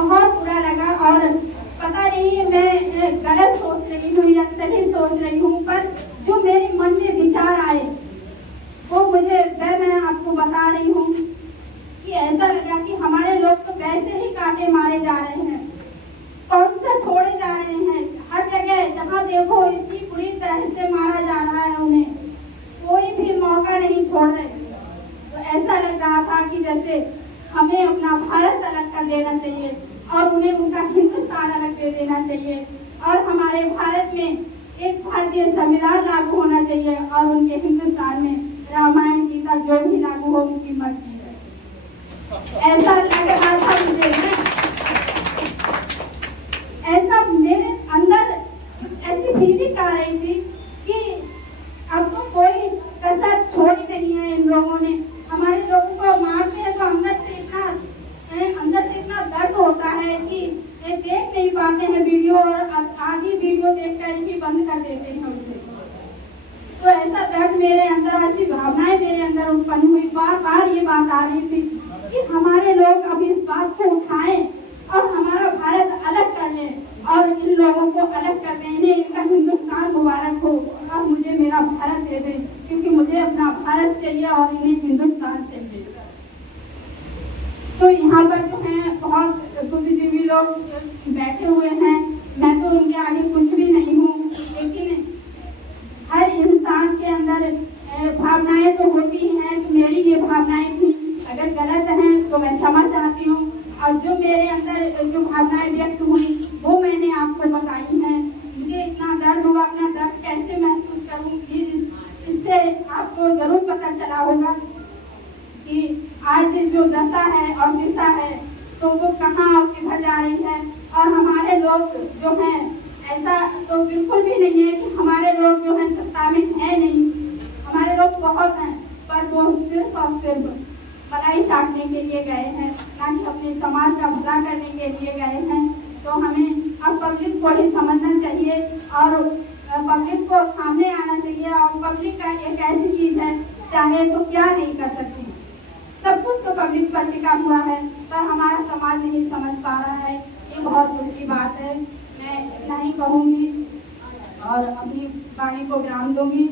बहुत बुरा लगा। और पता नहीं मैं गलत सोच रही हूँ या सही सोच रही हूँ, पर जो मेरे मन में विचार आए वो मैं आपको बता रही हूँ कि ऐसा लगा कि हमारे लोग तो वैसे ही काटे मारे जा रहे हैं, कौन सा छोड़े जा रहे हैं। हर जगह जहाँ देखो इतनी बुरी तरह से मारा जा रहा है उन्हें, कोई भी मौका नहीं छोड़ रहे। तो ऐसा लग रहा था कि जैसे हमें अपना भारत अलग कर देना चाहिए और उन्हें उनका हिंदुस्तान अलग दे देना चाहिए, और हमारे भारत में एक भारतीय संविधान लागू होना चाहिए और उनके हिंदुस्तान में रामायण गीता जो भी लागू हो उनकी मर्जी है। ऐसा लग रहा था मुझे, ऐसा मेरे अंदर ऐसी फीलिंग आ रही थी कि अब तो कोई कसर छोड़ी नहीं है। इन लोगों ने हमारे लोगों को मारते हैं तो अंदर से इतना दर्द होता है कि ये देख नहीं पाते हैं वीडियो, और आधी वीडियो देखकर ही बंद कर देते हैं उसे। तो ऐसा दर्द मेरे अंदर, ऐसी भावनाएं मेरे अंदर उत्पन्न हुई। बार बार ये बात आ रही थी कि हमारे लोग अब इस बात को उठाएं और हमारा भारत अलग कर लें और इन लोगों को अलग कर दें, इन्हें इनका हिंदुस्तान मुबारक हो और मुझे मेरा भारत दे दें, क्योंकि मुझे अपना भारत चाहिए और इन्हें हिंदुस्तान चाहिए। तो यहाँ पर जो है बहुत बुद्धिजीवी लोग बैठे हुए हैं, मैं तो उनके आगे कुछ भी नहीं हूँ, लेकिन हर इंसान के अंदर भावनाएं तो होती हैं। तो मेरी ये भावनाएं थी, अगर गलत हैं तो मैं क्षमा चाहती हूँ, और जो मेरे अंदर जो भावनाएं व्यक्त हुई वो मैंने आपको बताई हैं। मुझे इतना दर्द हुआ, अपना दर्द कैसे महसूस करूँ, इससे आपको जरूर पता चला होगा कि आज जो दशा है और दिशा है तो वो कहाँ और किधर जा रही है। और हमारे लोग जो हैं, ऐसा तो बिल्कुल भी नहीं है कि हमारे लोग जो है सत्ता में है नहीं, हमारे लोग बहुत हैं, पर वो सिर्फ और सिर्फ भलाई चाटने के लिए गए हैं, ना कि अपने समाज का भला करने के लिए गए हैं। तो हमें अब पब्लिक को ही समझना चाहिए और पब्लिक को सामने आना चाहिए। और पब्लिक का एक ऐसी चीज है, चाहे तो क्या नहीं कर सकती, सब कुछ तो पब्लिक पर टिका हुआ है, पर हमारा समाज नहीं समझ पा रहा है। ये बहुत दुख की बात है। मैं इतना ही कहूँगी और अपनी वाणी को विराम दूंगी।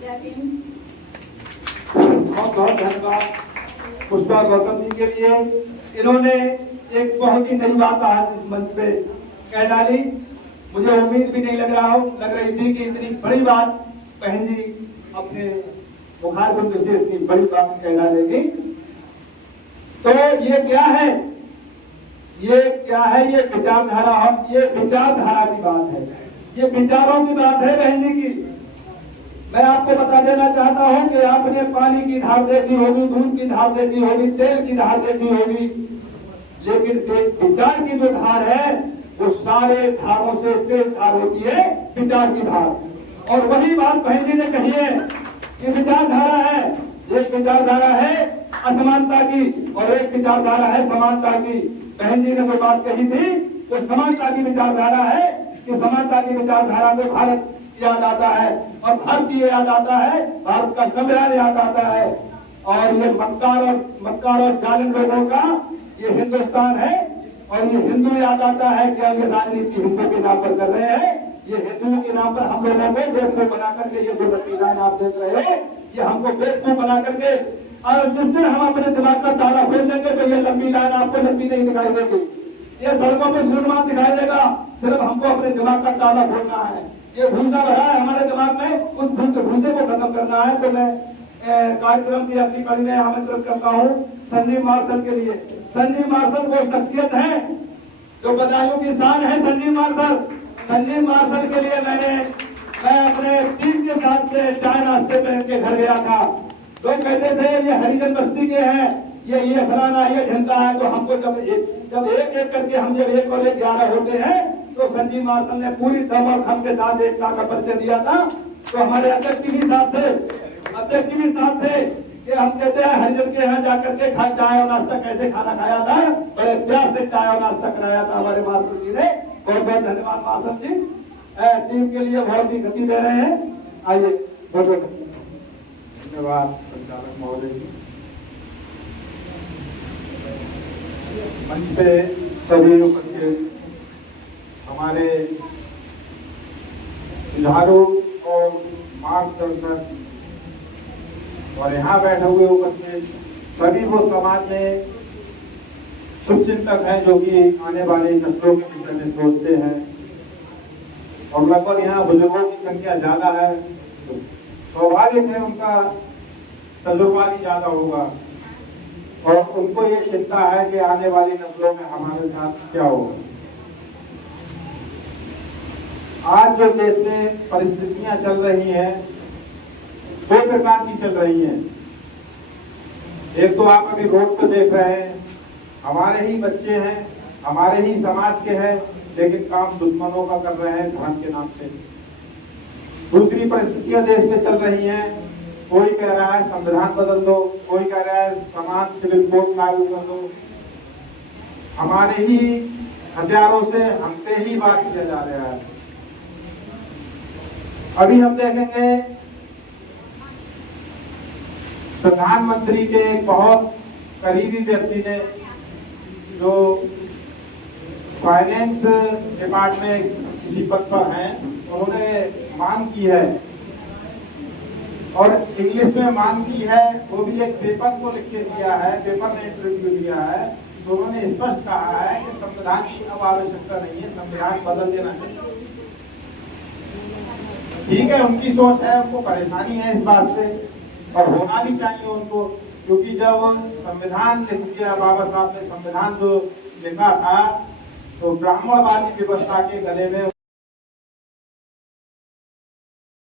जय भीम। बहुत बहुत धन्यवाद पुष्पा गौतम जी के लिए। इन्होंने एक बहुत ही नई बात आज इस मंच पे कह डाली। मुझे उम्मीद भी नहीं लग रही थी कि इतनी बड़ी बात बहन जी अपने मुखारबिंद से इतनी बड़ी बात कह डालेगी। तो ये क्या है, ये विचारधारा, ये विचारधारा की बात है, ये विचारों की बात है बहन जी की। मैं आपको बता देना चाहता हूं कि आपने पानी की धार देखी होगी, दूध की धार देखी होगी, तेल की धार देखी होगी, लेकिन विचार की जो धार है वो सारे धारों से तेज धार होती है, विचार की धार। और वही बात बहन जी ने कही है कि विचारधारा है, एक विचारधारा है असमानता की और एक विचारधारा है समानता की। बहन जी ने जो बात कही थी वो समानता की विचारधारा है कि समानता की विचारधारा में भारत याद आता है और भारतीय याद आता है, भारत का संविधान याद आता है। और ये मक्कार और जालिम लोगों का ये हिंदुस्तान है और ये हिंदू याद आता है कि हम ये राजनीति हिंदू के नाम पर कर रहे हैं। ये हिंदुओं के नाम पर हम लोगों को बेवकूफ बना करके, ये जो लंबी लाइन आप देख रहे हो, ये हमको बेवकूफ बना करके, और जिस दिन हम अपने दिमाग का ताला खोल देंगे तो ये लंबी लाइन आपको लंबी नहीं दिखाई देगी, ये सड़कों पर सूर्यमान दिखाई देगा। सिर्फ हमको अपने दिमाग का ताला खोलना है। ये भूसा भरा है हमारे दिमाग में, उस भूसे को खत्म करना है। तो मैं कार्यक्रम की अपनी कड़ी में आमंत्रित करता हूँ संजीव मार्शल के लिए। संजीव मार्शल वो शख्सियत है जो बदायूं की शान है। संजीव मार्शल के लिए मैं अपने टीम के साथ से चाय नाश्ते पे इनके घर गया था। लोग कहते थे ये हरिजन बस्ती के हैं, ये फलाना, ये ढंका है। तो हमको जब एक करके हम जब 1 और 1 11 होते हैं तो संजीव मार्शल ने पूरी दम और खम के साथ एकता का परिचय दिया था। तो हमारे अध्यक्ष भी साथ थे कि हम कहते हैं हरिजन के यहाँ जाकर के चाय और नाश्ता कैसे खाना खाया था, बड़े प्यार से चाय और नाश्ता कराया था हमारे मार्शल जी ने। बहुत बहुत धन्यवाद मार्शल जी, टीम के लिए बहुत ही गति दे रहे हैं। आइए, बहुत बहुत धन्यवाद संचालक महोदय जी। मंच पे सभी उपस्थित हमारे सुझारू और मार्गदर्शक और यहाँ बैठे हुए उपस्थित सभी वो समाज में शुभचिंतक हैं जो कि आने वाली नस्लों के विषय में सोचते हैं और लगभग यहाँ बुजुर्गों की संख्या ज्यादा है, तो स्वाभाविक है उनका तजुर्बा भी ज्यादा होगा और उनको ये चिंता है कि आने वाली नस्लों में हमारे साथ क्या होगा। आज जो देश में परिस्थितियां चल रही हैं दो प्रकार की चल रही हैं। एक तो आप अभी रोड पे देख रहे हैं, हमारे ही बच्चे हैं, हमारे ही समाज के हैं, लेकिन काम दुश्मनों का कर रहे हैं धर्म के नाम से। दूसरी परिस्थितियां देश में चल रही हैं, कोई कह रहा है संविधान बदल दो, कोई कह रहा है समान सिविल कोड लागू कर दो। हमारे ही हथियारों से हम पे ही बात किया जा रहा है। अभी हम देखेंगे प्रधानमंत्री के एक बहुत करीबी व्यक्ति ने जो फाइनेंस डिपार्टमेंट किसी पद पर हैं, उन्होंने मांग की है और इंग्लिश में मांग की है, वो भी एक पेपर को लिख के दिया है, पेपर ने इंटरव्यू दिया है, तो उन्होंने स्पष्ट कहा है कि संविधान की अब आवश्यकता नहीं है, संविधान बदल देना चाहिए। ठीक है, उनकी सोच है, उनको परेशानी है इस बात से और होना भी चाहिए उनको, क्योंकि जब संविधान लिख दिया, बाबा साहब ने संविधान जो लिखा था तो ब्राह्मणवादी व्यवस्था के गले में